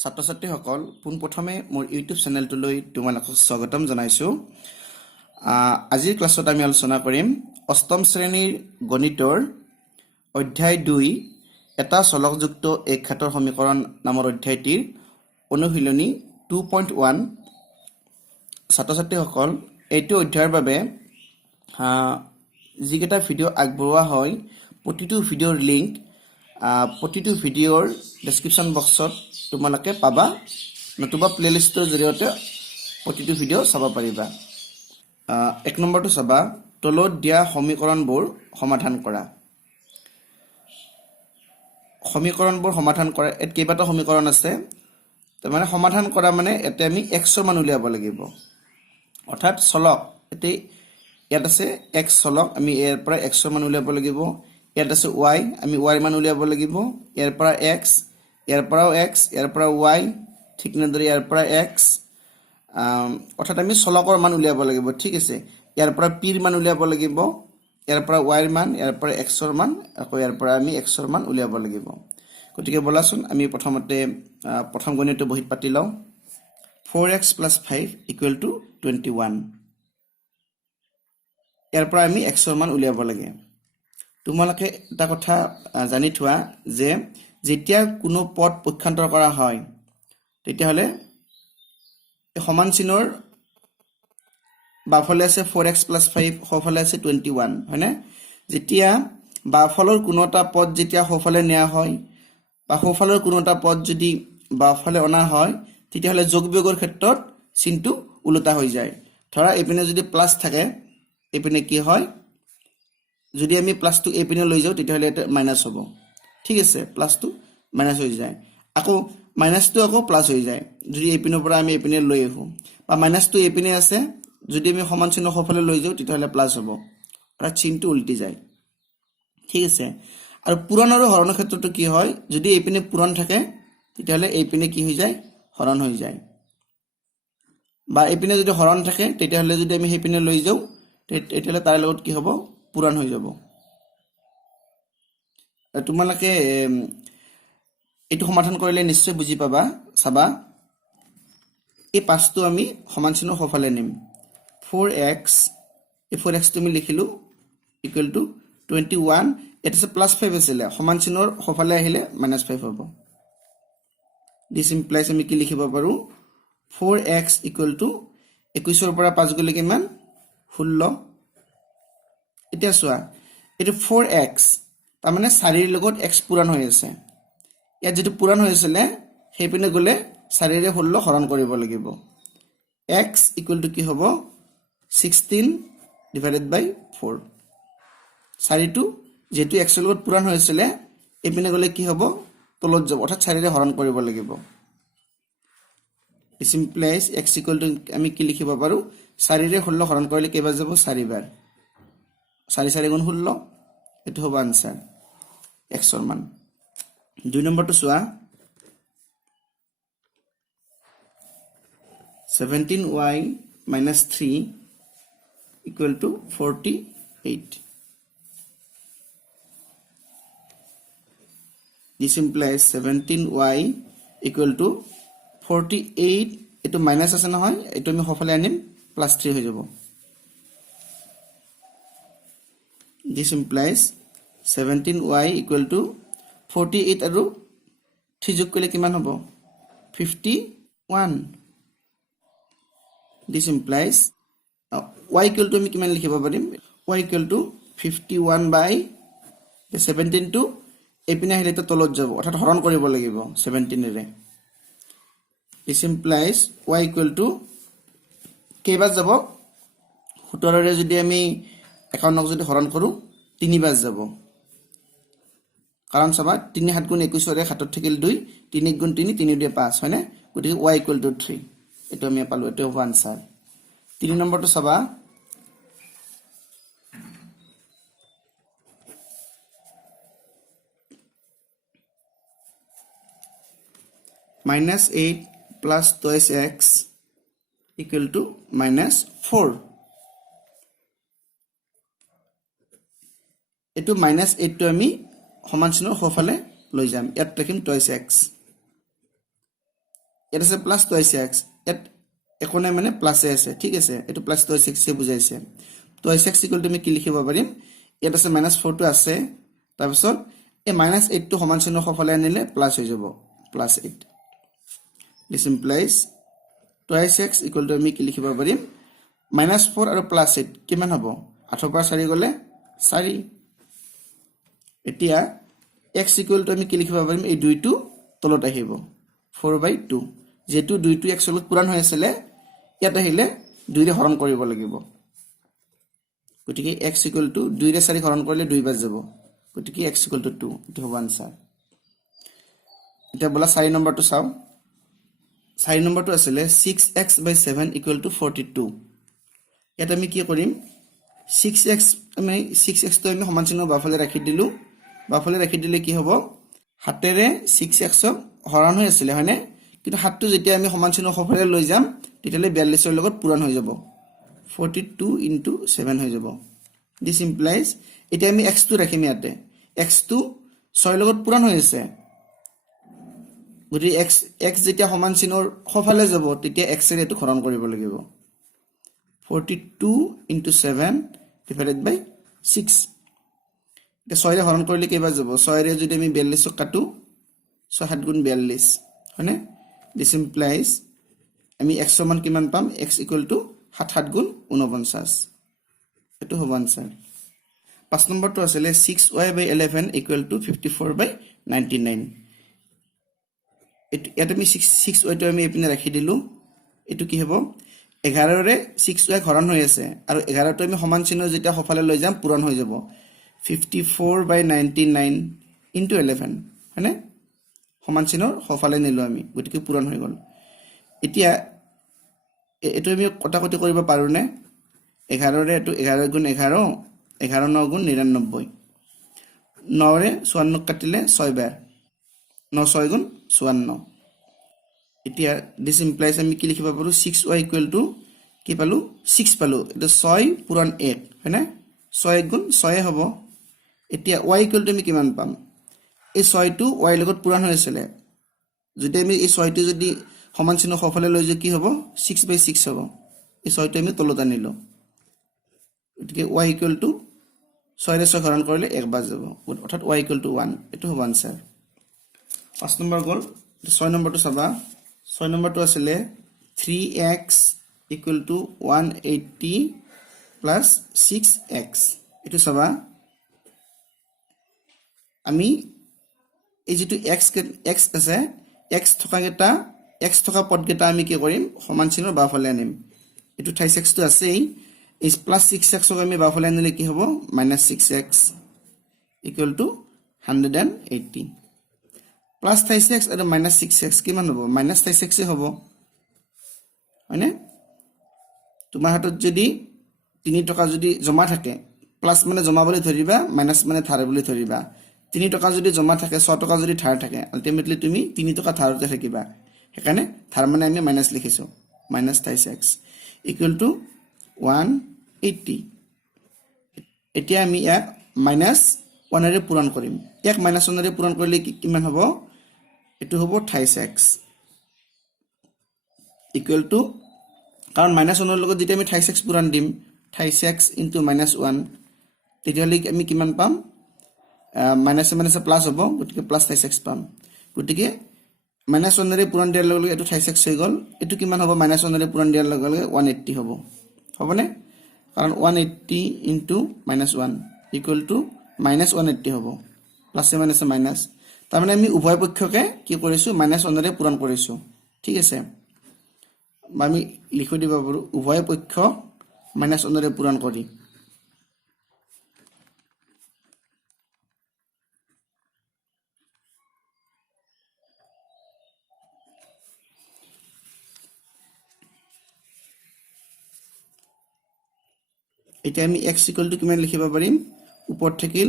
ছাত্ৰ ছাত্ৰীসকল পোনপ্ৰথমে মোৰ ইউটিউব চেনেলটোলৈ তোমালোকক স্বাগতম জনাইছো। আজিৰ ক্লাছত আমি আলোচনা কৰিম অষ্টম শ্ৰেণীৰ গণিতৰ অধ্যায় 2 এটা চলকযুক্ত একঘাতৰ সমীকৰণ নামৰ অধ্যায়টিৰ অনুশীলনী 2.1। ছাত্ৰ ছাত্ৰীসকল এইটো অধ্যায়ৰ বাবে যিকেইটা ভিডিঅ' আগবঢ়োৱা হয় প্ৰতিটো ভিডিঅ'ৰ লিংক প্ৰতিটো ভিডিঅ'ৰ ডেছক্ৰিপশ্যন বক্সত তোমালোকে পাবা, নতুবা প্লেলিষ্টৰ জৰিয়তে প্ৰতিটো ভিডিঅ' চাব পাৰিবা। 1 নম্বৰটো চাবা, তলত দিয়া সমীকৰণবোৰ সমাধান কৰা। সমীকৰণবোৰ সমাধান কৰা, ইয়াত কেইবাটা সমীকৰণ আছে, তাৰমানে সমাধান কৰা মানে ইয়াতে আমি এক্সৰ মান উলিয়াব লাগিব, অৰ্থাৎ চলক এতে ইয়াত আছে এক্স চলক, আমি ইয়াৰ পৰা এক্সৰ মান উলিয়াব লাগিব। ইয়াত আছে ৱাই, আমি ৱাইৰ মান উলিয়াব লাগিব। ইয়াৰ পৰা এক্স, ইয়াৰ পৰাও এক্স, ইয়াৰ পৰা ৱাই, ঠিক তেনেদৰে ইয়াৰ পৰা এক্স, অৰ্থাৎ আমি চলকৰ মান উলিয়াব লাগিব। ঠিক আছে, ইয়াৰ পৰা পিৰ মান উলিয়াব লাগিব, ইয়াৰ পৰা ৱাইৰ মান, ইয়াৰ পৰা এক্সৰ মান, আকৌ ইয়াৰ পৰা আমি এক্সৰ মান উলিয়াব লাগিব। গতিকে বলাচোন আমি প্ৰথমতে প্ৰথম গণিতটো বহীত পাতি লওঁ। 4x + 5 = 21। ইয়াৰ পৰা আমি এক্সৰ মান উলিয়াব লাগে। তোমালোকে এটা কথা জানি থোৱা যে যেতিয়া কোনো পদ পক্ষান্তৰ কৰা হয় তেতিয়াহ'লে সমান চিনৰ বাওঁফালে আছে 4x + 5, সোঁফালে আছে 21, হয়নে? যেতিয়া বাওঁফালৰ কোনো এটা পদ যেতিয়া সোঁফালে নিয়া হয় বা সোঁফালৰ কোনো এটা পদ যদি বাওঁফালে অনা হয় তেতিয়াহ'লে যোগ বিয়োগৰ ক্ষেত্ৰত চিনটো ওলোটা হৈ যায়। ধৰা এইপিনে যদি প্লাছ থাকে, এইপিনে কি হয়, যদি আমি প্লাছটো এইপিনে লৈ যাওঁ তেতিয়াহ'লে এটা মাইনাছ হ'ব। ঠিক আছে, প্লাছটো মাইনাছ হৈ যায়, আকৌ মাইনাছটো আকৌ প্লাছ হৈ যায় যদি এইপিনৰ পৰা আমি এইপিনে লৈ আহোঁ, বা মাইনাছটো এইপিনে আছে যদি আমি সমান চিহ্ন সোঁফালে লৈ যাওঁ তেতিয়াহ'লে প্লাছ হ'ব, অৰ্থাৎ চিনটো উল্টি যায়। ঠিক আছে, আৰু পূৰণ আৰু হৰণৰ ক্ষেত্ৰতো কি হয়, যদি এইপিনে পূৰণ থাকে তেতিয়াহ'লে এইপিনে কি হৈ যায়, হৰণ হৈ যায়, বা এইপিনে যদি হৰণ থাকে তেতিয়াহ'লে যদি আমি সেইপিনে লৈ যাওঁ তেতিয়াহ'লে তাৰ লগত কি হ'ব, পূৰণ হৈ যাব। তোমালোকে এইটো সমাধান কৰিলে নিশ্চয় বুজি পাবা। চাবা, এই 5টো আমি সমান চিহ্ন সোঁফালে নিম। 4x, এই 4xটো আমি লিখিলোঁ = 21। এটা আছে +5 আছিলে, সমান চিহ্নৰ সোঁফালে আহিলে -5 হ'ব। দিছ ইমপ্লাইজ আমি কি লিখিব পাৰোঁ, 4x = 21ৰ পৰা 5 গ'লে কিমান, 16। এতিয়া চোৱা, এইটো 4x, তাৰমানে 4ৰ লগত x পূৰণ হৈ আছে। ইয়াত যিটো পূৰণ হৈ আছিলে সেইপিনে গ'লে 4ৰে 16 হৰণ কৰিব লাগিব। x = কি হ'ব, 16/4। 4টো যিহেতু xৰ লগত পূৰণ হৈ আছিলে এইপিনে গ'লে কি হ'ব, তলত যাব, অৰ্থাৎ 4ৰে হৰণ কৰিব লাগিব। চিম্পলাইজ x = আমি কি লিখিব পাৰোঁ, 4ৰে 16 হৰণ কৰিলে কেইবাৰ যাব, 4 বাৰ, 4 4 × 16, এইটো হ'ব আনচাৰ, এক্সৰ মান। 2 নম্বৰটো চোৱা, 17y - 3 = 48. This implies 17y = 48. এইটো মাইনাছ আছে নহয়, এইটো আমি সোঁফালে আনিম, +3 হৈ যাব। This implies 17y = 48 আৰু 3 যোগ কৰিলে কিমান হ'ব, 51. This implies y = আমি কিমান লিখিব পাৰিম, y = 51/17টো এইপিনে আহিলে এটা তলত যাব, অৰ্থাৎ হৰণ কৰিব লাগিব 17ৰে। This implies y = কেইবাৰ যাব, 17ৰে যদি আমি 51ক যদি হৰণ কৰোঁ 3 বাৰ যাব, কাৰণ চাবা 3 7 × 21, 7ত থাকিল 2, 3 × 3, 3 × 2 5, হয়নে? গতিকে y = 3, এইটো আমি পালোঁ, এইটো হ'ব আনচাৰ। 3 নম্বৰটো চাবা, -8 + 2x = -4। এইটো -8টো আমি সমান চিহ্নৰ সোঁফালে লৈ যাম, ইয়াত ৰাখিম 2x। ইয়াত আছে প্লাছ টুৱাইছ এক্স, ইয়াত একো নাই মানে প্লাছে আছে, ঠিক আছে, এইটো প্লাছ টুৱাইছ এক্সে বুজাইছে। টুৱাইছ এক্স ইকুৱেল টু আমি কি লিখিব পাৰিম, ইয়াত আছে -4টো আছে, তাৰপিছত এই -8টো সমান চিহ্ন সফালে আনিলে প্লাছ হৈ যাব, +8। This implies twice x equal to আমি কি লিখিব পাৰিম, -4 আৰু +8 কিমান হ'ব, 8ৰ পৰা 4 গ'লে 4। এতিয়া এক্স ইকুৱেল টু আমি কি লিখিব পাৰিম, এই 2টো তলত আহিব, 4/2, যেহেতু 2টো এক্স লগত পূৰণ হৈ আছিলে, ইয়াত আহিলে 2ৰে হৰণ কৰিব লাগিব, গতিকে এক্স ইকুৱেল টু 2ৰে 4 হৰণ কৰিলে 2 বাজ যাব, গতিকে এক্স ইকুৱেল টু 2, এইটো হ'ব আনচাৰ। এতিয়া ব'লা 4 নম্বৰটো চাওঁ। 4 নম্বৰটো আছিলে 6x/7 ইকুৱেল টু 42। ইয়াত আমি কি কৰিম, 6xটো আমি সমান চিহ্ন বাওঁফালে ৰাখি দিলোঁ, বাওঁফালে ৰাখি দিলে কি হ'ব, 7ৰে 6xক হৰণ হৈ আছিলে হয়নে, কিন্তু 7টো যেতিয়া আমি সমান চিহ্ন সোঁফালে লৈ যাম তেতিয়াহ'লে 42ৰ লগত পূৰণ হৈ যাব, 42 × 7 হৈ যাব। দিছ ইমপ্লাইজ এতিয়া আমি এক্সটো ৰাখিম, ইয়াতে এক্সটো 6ৰ লগত পূৰণ হৈ আছে, গতিকে এক্স যেতিয়া সমান চিহ্নৰ সোঁফালে যাব তেতিয়া এক্সেৰে এইটো হৰণ কৰিব লাগিব, 42 × 7 / 6। এতিয়া 6ৰে হৰণ কৰিলে কেইবাৰ যাব, 6ৰে যদি আমি 42ক কাটো, 6 × 7 = 42 হয়নে। দিছ ইমপ্লাইজ আমি এক্সৰ মান কিমান পাম, এক্স ইকুৱেল টু 7 × 7 = 49, এইটো হ'ব আনচাৰ। 5 নম্বৰটো আছিলে 6y/11 ইকুৱেল টু 54/99। ইয়াত আমি 6y আমি এইপিনে ৰাখি দিলোঁ, এইটো কি হ'ব, 11ৰে 6y হৰণ হৈ আছে আৰু 11টো আমি সমান চিহ্ন যেতিয়া সোঁফালে লৈ যাম পূৰণ হৈ যাব, 54/99 × 11 হয়নে, সমান চিহ্নৰ সোঁফালে নিলোঁ আমি, গতিকে পূৰণ হৈ গ'ল। এতিয়া এইটো আমি কটাকটি কৰিব পাৰোঁনে, 11ৰে এইটো 11 × 11, 11 × 9 = 99, 9ৰে 54ক কাটিলে 6 বাৰ, 9 × 6 = 54। এতিয়া দিছ ইমপ্লাইজ আমি কি লিখিব পাৰোঁ, 6y ইকুৱেল টু কি পালোঁ, 6 পালোঁ, এইটো 6 × 8 হয়নে, 6 × 6 হ'ব। এতিয়া y ইকুৱেল টু আমি কিমান পাম, এই 6টো y লগত পূৰণ হৈ আছিলে, যদি আমি এই 6টো যদি সমান চিহ্ন সোঁফালে লৈ যাওঁ কি হ'ব, 6/6 হ'ব, এই 6টো আমি তলত আনিলোঁ, গতিকে y ইকুৱেল টু 6ৰে 6 হৰণ কৰিলে 1 বাজ যাব, অৰ্থাৎ y ইকুৱেল টু 1, এইটো হ'ব আনচাৰ। 5 নম্বৰ গ'ল। 6 নম্বৰটো চাবা, 6 নম্বৰটো আছিলে 3x equal to 180 plus 6x। এইটো চাবা, আমি এই যিটো এক্স আছে, এক্স থকা পদকেইটা আমি কি কৰিম, সমান চিহ্নৰ বাওঁফালে আনিম, এইটো 26টো আছেই, এই প্লাছ 6xক আমি বাওঁফালে আনিলে কি হ'ব, -6x ইকুৱেল টু 180, প্লাছ 36 আৰু -6x কিমান হ'ব, -36 হ'ব হয়নে। তোমাৰ হাতত যদি 3 টকা যদি জমা থাকে, প্লাছ মানে জমা বুলি ধৰিবা, মাইনাছ মানে ধাৰ বুলি ধৰিবা, 3 টকা যদি জমা থাকে, 6 টকা যদি ধাৰ থাকে, আল্টিমেটলি তুমি 3 টকা ধাৰতে থাকিবা, সেইকাৰণে ধাৰ মানে আমি মাইনাছ লিখিছোঁ, -36 ইকুৱেল টু 180। এতিয়া আমি ইয়াক -1ৰে পূৰণ কৰিম, ইয়াক -1ৰে পূৰণ কৰিলে কিমান হ'ব, এইটো হ'ব 28x ইকুৱেল টু, কাৰণ -1ৰ লগত যেতিয়া আমি 28x পূৰণ দিম, 28x × -1, তেতিয়াহ'লে আমি কিমান পাম, মাইনাছে প্লাছ হ'ব, গতিকে +28x পাম, গতিকে -1ৰে পূৰণ দিয়াৰ লগে লগে এইটো 28x হৈ গ'ল, এইটো কিমান হ'ব, -1ৰে পূৰণ দিয়াৰ লগে লগে 180 হ'ব, হ'বনে, কাৰণ 180 × -1 ইকুৱেল টু -180 হ'ব, প্লাছে মাইনাছে মাইনাছ, তাৰমানে আমি উভয় পক্ষকে কি কৰিছোঁ, -1ৰে পূৰণ কৰিছোঁ, ঠিক আছে, বা আমি লিখি দিব পাৰোঁ, উভয় পক্ষ -1ৰে পূৰণ কৰি। এতিয়া আমি x ইকুৱেল টু কিমান লিখিব পাৰিম, ওপৰত থাকিল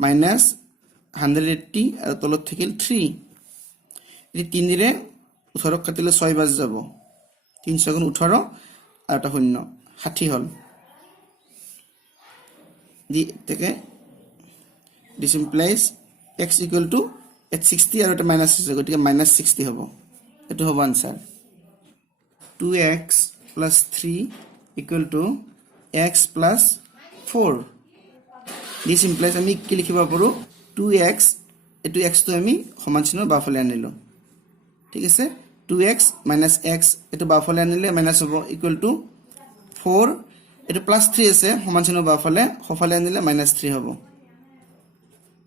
-180 আৰু তলত থাকিল 3, এতিয়া 3ৰে 18ক কাটিলে 6 বাজ যাব, 3 × 6 = 18 আৰু এটা 0, 60 হ'ল, তাকে দিছ ইমপ্লাইজ x ইকুৱেল টু 60 আৰু এটা মাইনাছ আছে, গতিকে -60 হ'ব, এইটো হ'ব answer 2x plus 3 equal to x plus 4 this implies আমি কি লিখিব পাৰো 2x এটো x তো আমি সমান চিহ্ন বাফলে আনিলো ঠিক আছে 2x minus x এটো বাফলে আনিলে মাইনাস হ'ব equal to 4 এটো plus 3 আছে সমান চিহ্ন বাফলে সফালে আনিলে minus 3 হ'ব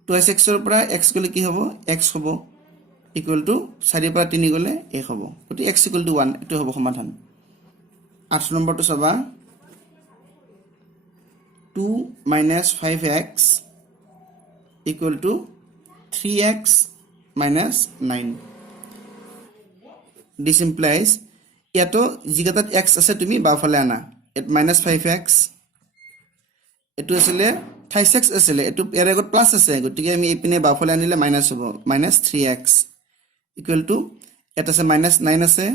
2x ৰ পৰা x গলে কি হ'ব x হ'ব equal to 4 পৰা 3 গলে 1 হ'ব গতি x equal to 1 এটো হ'ব সমাধান 8 নম্বৰটো চাবা 2 minus 5x equal to 3x minus 9 this implies ইয়াতো জিগাতাত x আছে তুমি বাফালে আনা এট minus 5x এটো আসলে 36 আসলে এটো এর আগত প্লাস আছে গতিকে আমি এপিনে বাফালে আনিলে মাইনাস হ'ব minus 3x equal to এটা আছে minus 9 আছে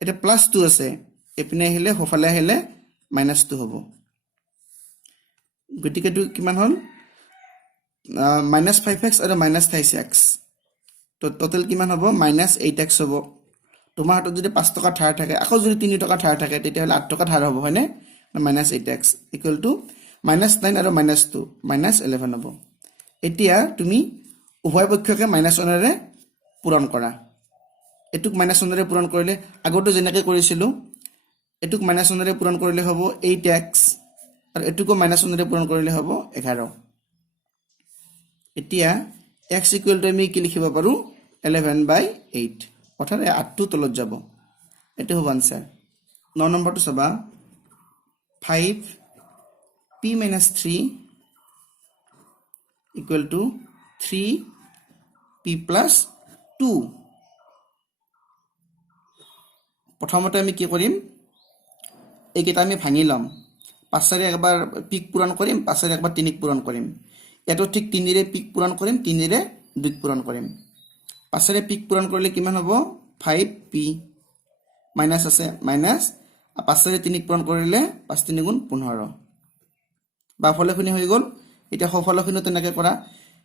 এটা plus 2 আছে এপিনে আহিলে হফালে আহিলে minus 2 হ'ব গতিকে টু কিমান হল minus 5x আৰু minus 36 তো টোটাল কিমান হ'ব minus 8x হ'ব তোমাৰ হাতত যদি 5 টকা ধাৰ থাকে আকৌ যদি 3 টকা ধাৰ থাকে তেতিয়া হলে 8 টকা ধাৰ হ'ব হয়নে minus 8x equal to minus 9 আৰু minus 2 minus 11 হ'ব এতিয়া তুমি উভয় পক্ষকে minus 1 ৰে পূৰণ কৰা এটুক minus 1 ৰে পূৰণ কৰিলে আগতো যেনেকৈ কৰিছিলো এটুক minus 1 ৰে পূৰণ কৰিলে হ'ব 8x আৰু এটুকো minus 1 ৰে পূৰণ কৰিলে হ'ব 11 এতিয়া x equal to আমি কি লিখিব পাৰো 11/8 অৰ্থাৎ 8 টো তলত যাব এটো হ'ব আনসাৰ 9 নম্বৰটো চাবা 5p minus 3 equal to 3p plus 2 প্ৰথমতে আমি কি কৰিম এইকেইটা আমি ভাঙি লম পাছৰে একবাৰ পিক পূৰণ কৰিম পাছৰে একবাৰ 3 পূৰণ কৰিম এটো ঠিক 3 ৰে পিক পূৰণ কৰিম 3 ৰে 2 পূৰণ কৰিম পাছৰে পিক পূৰণ কৰিলে কিমান হ'ব 5p মাইনাস আছে মাইনাস পাছৰে 3 পূৰণ কৰিলে 5 3 গুণ 15 বাফলেখিনি হৈ গল এটা সফলখিনি তেনেকৈ কৰা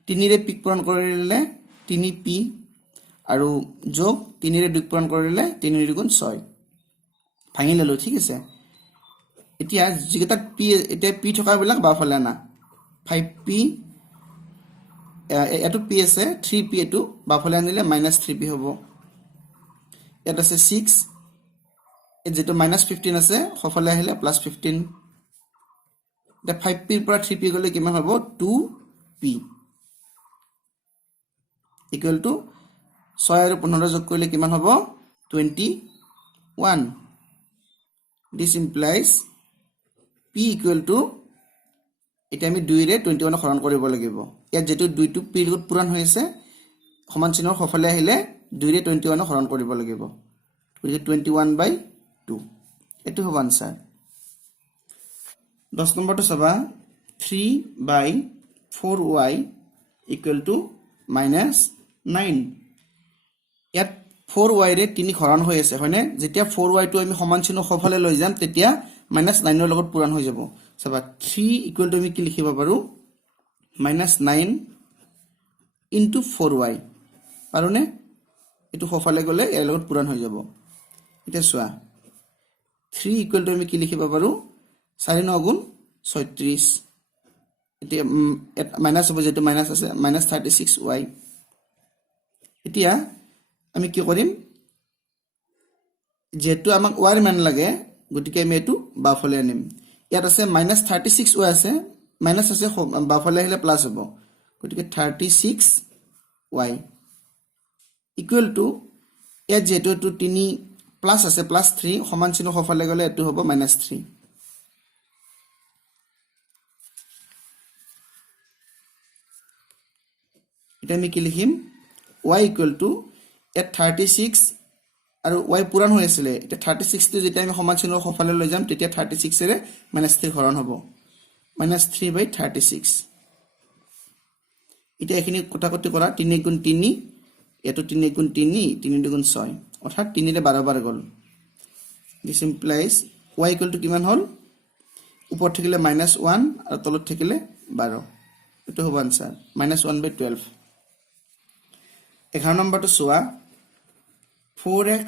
3 ৰে পিক পূৰণ কৰিলে 3p আৰু যোগ 3 ৰে 2 পূৰণ কৰিলে 3 গুণ 6 ভাঙি ললো ঠিক আছে এতিয়া যিকেইটা p এটা p থকা বিলাক বাফলে না 5p এটো p আছে 3p এটো বাফলে আনিলে -3p হ'ব এটা আছে 6 যেটো -15 আছে সফলে আহিলে +15 এটা 5p পৰা 3p গলে কিমান হ'ব 2p equal to 6 আৰু 15 যোগ কৰিলে কিমান হ'ব 21 this implies p equal to এটা আমি 2 ৰে 21 হৰণ কৰিব লাগিব ইয়াত যেটো 2 টো p ৰ পূৰণ হৈছে সমান চিহ্নৰ সফলে আহিলে 2 ৰে 21 হৰণ কৰিব লাগিব গতিকে 21/2 এটো হ'ব আনসাৰ 10 নম্বৰটো চাবা 3/4y equal to -9 ইয়াত 4y ৰে 3 হৰণ হৈ আছে হয়নে যেতিয়া 4y টো আমি সমান চিহ্ন সফলে লৈ যাম তেতিয়া -9 ৰ লগত পূৰণ হৈ যাব চাবা 3 equal to আমি কি লিখিব পাৰো -9 into 4y পাৰোনে এটো সফলে গলে এৰ লগত পূৰণ হৈ যাব এটা সোয়া 3 equal to আমি কি লিখিব পাৰো 4 9 গুণ 36 এতিয়া মাইনাস হ'ব যেটো মাইনাস আছে -36y এতিয়া আমি কি কৰিম যেটো আমাক y ৰ মান লাগে গতিকে আমি এটো বাফলে আনিম ইয়াত আছে -36y আছে মাইনাস আছে বাফলে আহিলে প্লাস হ'ব গতিকে 36y equal to ইয়াত যেটো 3 প্লাস আছে +3 সমান চিহ্ন সফলে গলে এটো হ'ব -3 এটা আমি কি লিখিম y equal to at 36 আৰু y পূৰণ হৈ আছিল এটা 36 টো যেতিয়া আমি সমান চিহ্নৰ সফলে লৈ যাম তেতিয়া 36 ৰে -3 হৰণ হ'ব -3/36 এটা এখিনি কটাকটি কৰা 3 গুণ 3 এটো 3 গুণ 3 3 গুণ 6 অৰ্থাৎ 3 ৰে 12 বাৰ গল this implies y equal to কিমান হল উপৰ থাকিলে -1 আৰু তলত থাকিলে 12 এটো হ'ব আনসাৰ -1/12 11 নম্বৰটো চোৱা 4x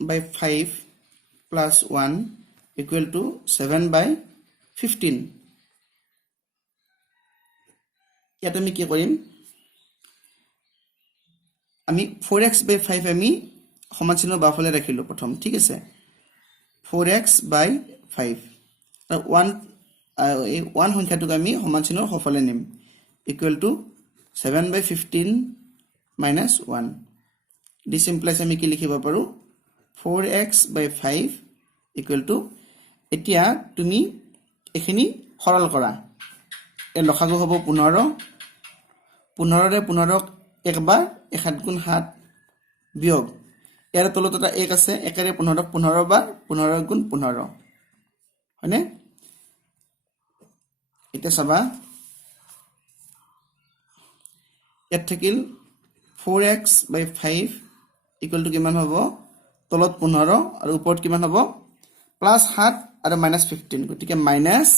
by 5 plus 1 equal to 7 by 15. ইয়াত আমি কি কৰিম আমি 4x by 5 আমি সমান চিহ্নৰ বাওঁফালে ৰাখিলো প্ৰথম ঠিক আছে 4x by 5 আৰু 1 সংখ্যাটোক আমি সমান চিহ্নৰ সোঁফালে নিম equal to 7 by 15 minus 1 this implies আমি কি লিখিব পাৰো 4x by 5 equal to এতিয়া তুমি এখিনি সৰল কৰা এ লসাগু হ'ব 15 15 ৰে 15ক একবাৰ 1 গুণ 7 বিয়োগ ইয়াৰ তলত এটা 1 আছে 1 ৰে 15ক 15 বাৰ 15 গুণ 15 হয়নে এটা চাবা ইয়াত থাকিল 4x by 5 equal to কিমান হ'ব তলত 15 আৰু ওপৰত কিমান হ'ব প্লাস 7 আৰু মাইনাস 15 গতিকে মাইনাস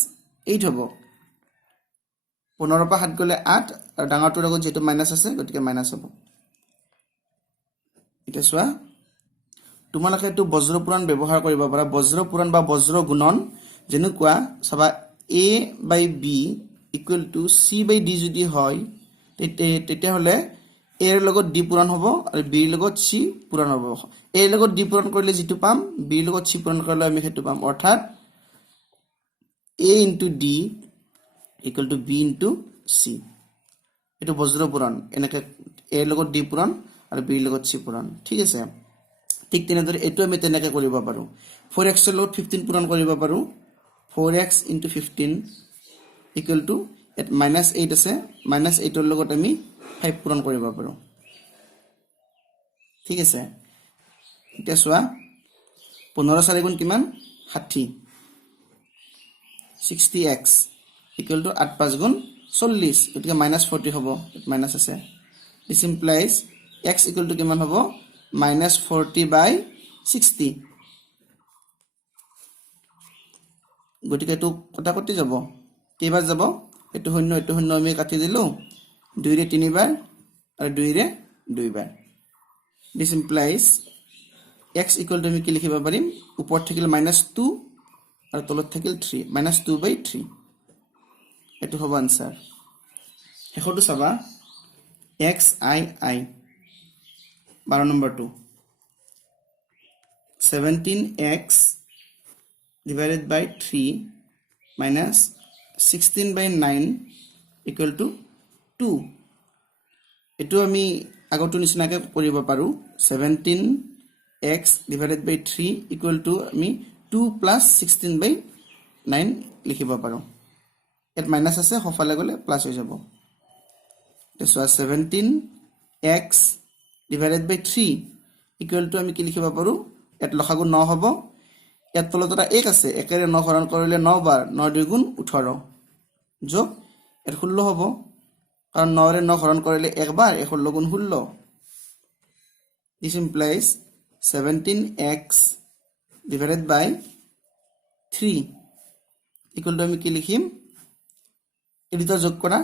8 হ'ব 15 পৰা 7 গলে 8 আৰু ডাঙৰটোৰ লগত যেটো মাইনাস আছে গতিকে মাইনাস হ'ব এটা চোৱা তোমালোকে এটো বজ্ৰ পুৰাণ ব্যৱহাৰ কৰিব পাৰা বজ্ৰ পুৰাণ বা বজ্ৰ গুণন যেনেকুৱা চাবা a by b equal to c by d যদি হয় তেতিয়া হলে a ৰ লগত d পূৰণ হ'ব আৰু b ৰ লগত c পূৰণ হ'ব a ৰ লগত d পূৰণ কৰিলে যেটো পাম b ৰ লগত c পূৰণ কৰিলে আমি হেতু পাম অৰ্থাৎ a into d equal to b into c এটো বজ্ৰ পুৰাণ এনেকে a ৰ লগত d পূৰণ আৰু b ৰ লগত c পূৰণ ঠিক আছে ঠিক তেনেদৰে এটো আমি তেনেকে কৰিব পাৰো 4x ৰ লগত 15 পূৰণ কৰিব পাৰো 4x into 15 equal to at minus 8 আছে minus 8 ৰ লগত আমি 5 পূৰণ কৰিব পাৰো ঠিক আছে এতিয়া চোৱা 15 4 গুণ কিমান 60 60x equal to 8 5 গুণ 40 গতিকে minus 40 হ'ব minus আছে this implies x equal to কিমান হ'ব minus 40 by 60 গতিকে এটো কটা কটি যাব কেইবাৰ যাব এটো শূন্য আমি কাটি দিলো 2 ৰে 3 বাৰ আৰু 2 ৰে 2 বাৰ this implies x equal to আমি কি লিখিব পাৰিম ওপৰত থাকিল -2 আৰু তলত থাকিল 3 -2 by 3 এটো হ'ব আনসাৰ হেকটো চাবা x I 12 number 2 17x divided by 3 minus 16 by 9 equal to 2 এটো আমি আগতো নিচিনাকে কৰিব পাৰো 17x divided by 3 equal to আমি 2 plus 16 by 9 লিখিব পাৰো এত মাইনাস আছে হফালে গলে প্লাস হৈ যাব তো 17x divided by 3 equal to আমি কি লিখিব পাৰো এত লসাগু 9 হ'ব এত তলত 1 আছে 1 ৰে 9 হৰণ কৰিলে 9 বাৰ 9 2 গুণ 18 যোগ এত 16 হ'ব কারণ 9 রে 9 হরণ করলে একবার 16 গুণ 16 this implies 17x divided by 3 equal to আমি কি লিখিম এদিটা যোগ করা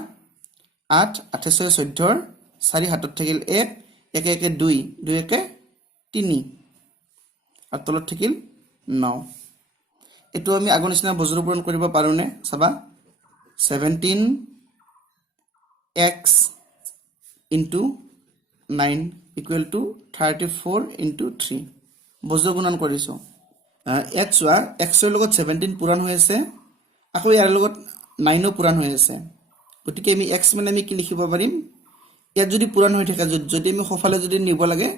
8 8 6 14 4 হাতত থাকিল 1 1 1 2 2 1 3 আর তলত থাকিল 9 এটো আমি আগৰ নিচিনা বজ্ৰ পূৰণ কৰিব পাৰোনে চাবা 17 x into 9 equal to 34 into 3 বজ্ৰ গুণন কৰিছো ইয়াত চোৱা x ৰ লগত 17 পূৰণ হৈ আছে আকৌ ইয়াৰ লগত 9 ও পূৰণ হৈ আছে গতিকে আমি x মানে আমি কি লিখিব পাৰিম ইয়াত যদি পূৰণ হৈ থাকে যদি আমি খফালে যদি নিব লাগে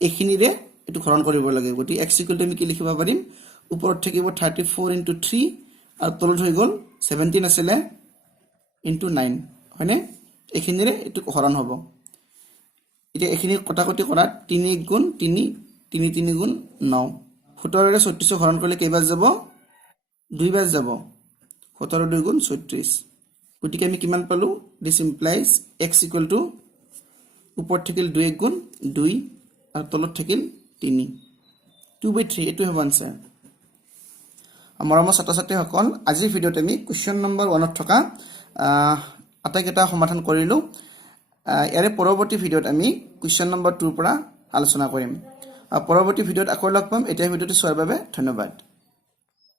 এখিনিৰে এটো হৰণ কৰিব লাগে গতিকে x equal to আমি কি লিখিব পাৰিম ওপৰত থাকিব 34 into 3 আৰু তলত হৈ গল 17 আছিল into 9 হয়নে এখিনিৰে এটো হৰণ হ'ব এটা এখিনি কটাকটি কৰা 3 গুণ 3 3 3 গুণ 9 17 ৰে 36 হৰণ কৰিলে কেইবাৰ যাব দুইবাৰ যাব 17 2 গুণ 36 গতিকে আমি কিমান পালো this implies x equal to ওপৰত থাকিল 2 গুণ 2 আৰু তলত থাকিল 3 2 by 3 এটো হ'ব আনসাৰ মৰমৰ ছাত্ৰ-ছাত্ৰী সকল আজিৰ ভিডিওত আমি কোৱেশ্চন নম্বৰ 1 ত থকা আটাইকেইটা সমাধান কৰিলো ইয়াৰে পৰৱৰ্তী ভিডিওত আমি কোৱেশ্চন নম্বৰ 2 পৰা আলোচনা কৰিম পৰৱৰ্তী ভিডিঅ'ত আকৌ লগ পাম এতিয়া ভিডিঅ'টো চোৱাৰ বাবে ধন্যবাদ